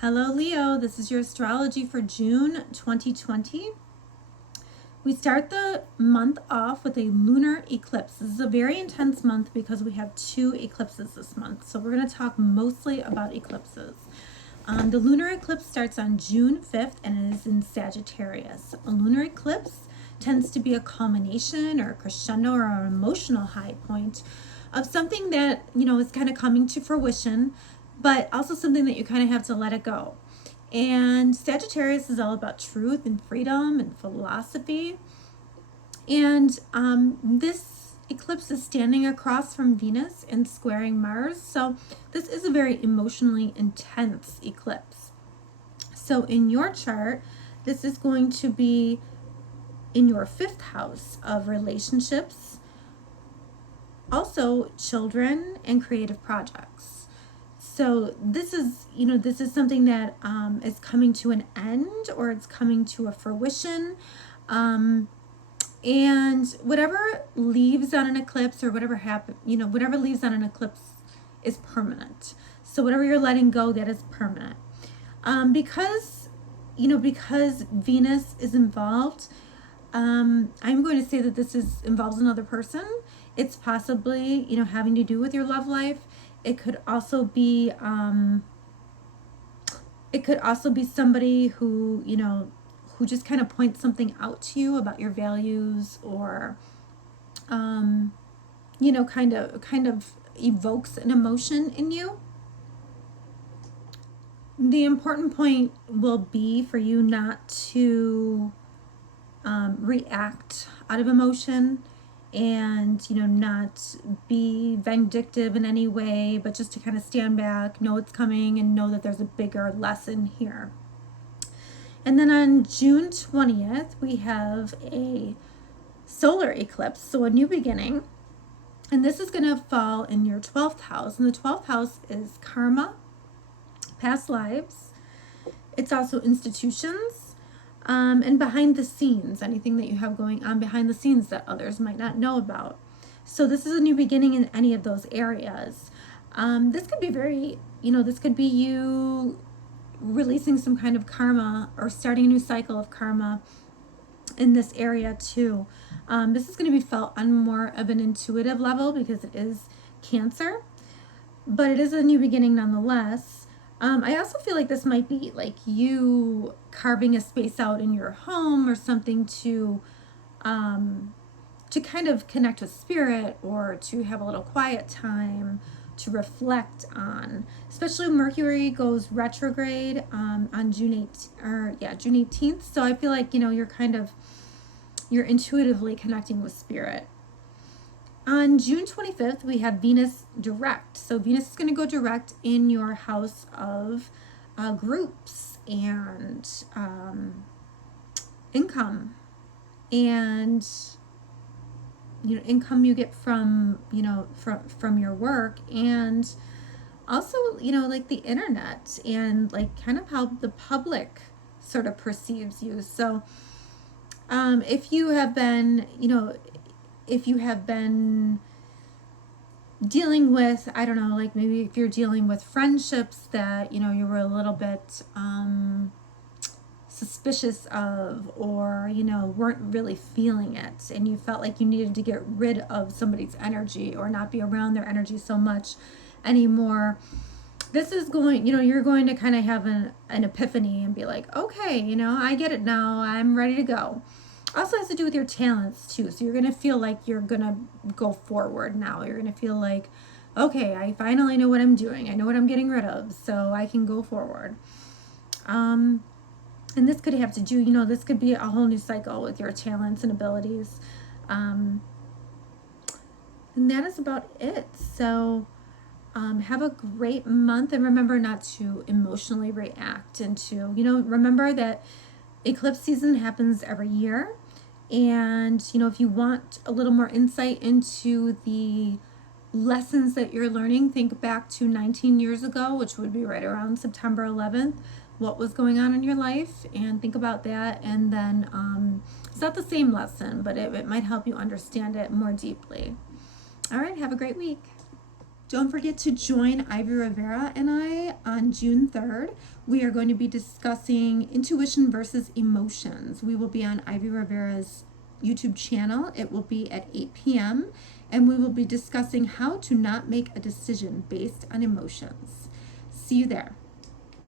Hello, Leo. This is your astrology for June 2020. We start the month off with a lunar eclipse. This is a very intense month because we have 2 eclipses this month. So we're going to talk mostly about eclipses. The lunar eclipse starts on June 5th and it is in Sagittarius. A lunar eclipse tends to be a culmination or a crescendo or an emotional high point of something that, is kind of coming to fruition, but also something that you kind of have to let it go. And Sagittarius is all about truth and freedom and philosophy. And this eclipse is standing across from Venus and squaring Mars. So this is a very emotionally intense eclipse. So in your chart, this is going to be in your 5th house of relationships, also children and creative projects. So this is something that is coming to an end, or it's coming to a fruition. And whatever leaves on an eclipse, or whatever leaves on an eclipse is permanent. So whatever you're letting go, that is permanent. Because Venus is involved, I'm going to say that this involves another person. It's possibly, having to do with your love life. It could also be somebody who just kind of points something out to you about your values, or kind of evokes an emotion in you. The important point will be for you not to react out of emotion, and not be vindictive in any way, but just to kind of stand back, know it's coming, and know that there's a bigger lesson here. And then on June 20th, we have a solar eclipse, so a new beginning. And this is going to fall in your 12th house. And the 12th house is karma, past lives. It's also institutions, and behind the scenes, anything that you have going on behind the scenes that others might not know about. So this is a new beginning in any of those areas. This could be this could be you releasing some kind of karma, or starting a new cycle of karma in this area too. This is going to be felt on more of an intuitive level because it is Cancer, but it is a new beginning nonetheless. I also feel like this might be like you carving a space out in your home or something to kind of connect with spirit, or to have a little quiet time to reflect on. Especially when Mercury goes retrograde on June 18th. So I feel like you're intuitively connecting with spirit. On June 25th, we have Venus direct. So Venus is going to go direct in your house of groups and income, and income you get from from your work, and also like the internet, and like kind of how the public sort of perceives you. So if you have been dealing with, I don't know, like maybe if you're dealing with friendships that, you were a little bit suspicious of, or, weren't really feeling it, and you felt like you needed to get rid of somebody's energy, or not be around their energy so much anymore. This is going, you're going to kind of have an epiphany and be like, okay, I get it now. I'm ready to go. Also has to do with your talents too. So you're going to feel like you're going to go forward now. You're going to feel like, okay, I finally know what I'm doing. I know what I'm getting rid of, so I can go forward. And this could have to do, this could be a whole new cycle with your talents and abilities. And that is about it. So have a great month, and remember not to emotionally react, and to, remember that eclipse season happens every year. And, if you want a little more insight into the lessons that you're learning, think back to 19 years ago, which would be right around September 11th, what was going on in your life, and think about that. And then it's not the same lesson, but it might help you understand it more deeply. All right, have a great week. Don't forget to join Ivy Rivera and I on June 3rd. We are going to be discussing intuition versus emotions. We will be on Ivy Rivera's YouTube channel. It will be at 8 p.m. and we will be discussing how to not make a decision based on emotions. See you there.